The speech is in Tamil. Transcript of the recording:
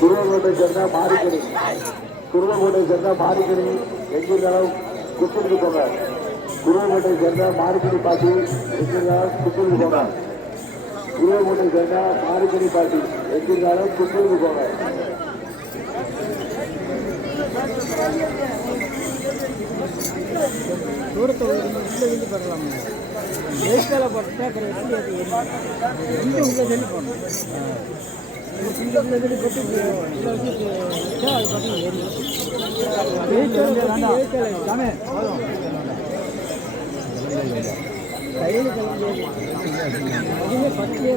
குருவங்கோட்டை சேர்ந்தா மாறிக்கணி குருவங்கோட்டை சேர்ந்தா மாறிக்கணி எங்கிருந்தாலும் குப்பலுக்கு போங்க. குருவங்கோட்டை சேர்ந்தா மாறிக்கணி பாட்டி எங்கிருந்தாலும் குப்பலுக்கு போங்க. குருவங்கோட்டை சேர்ந்தா மாறிக்கணி பாட்டி எங்கிருந்தாலும் குப்பலுக்கு போங்க. தூரத்தை உள்ள பெறலாம். வேஸ்டால போட்டா அப்புறம் எப்படி அது உள்ள சொல்லி போடணும். சொல்லி போட்டு அது பக்கம் ஏறி தானே கையில் கிளம்பி அதுவுமே பச்சையே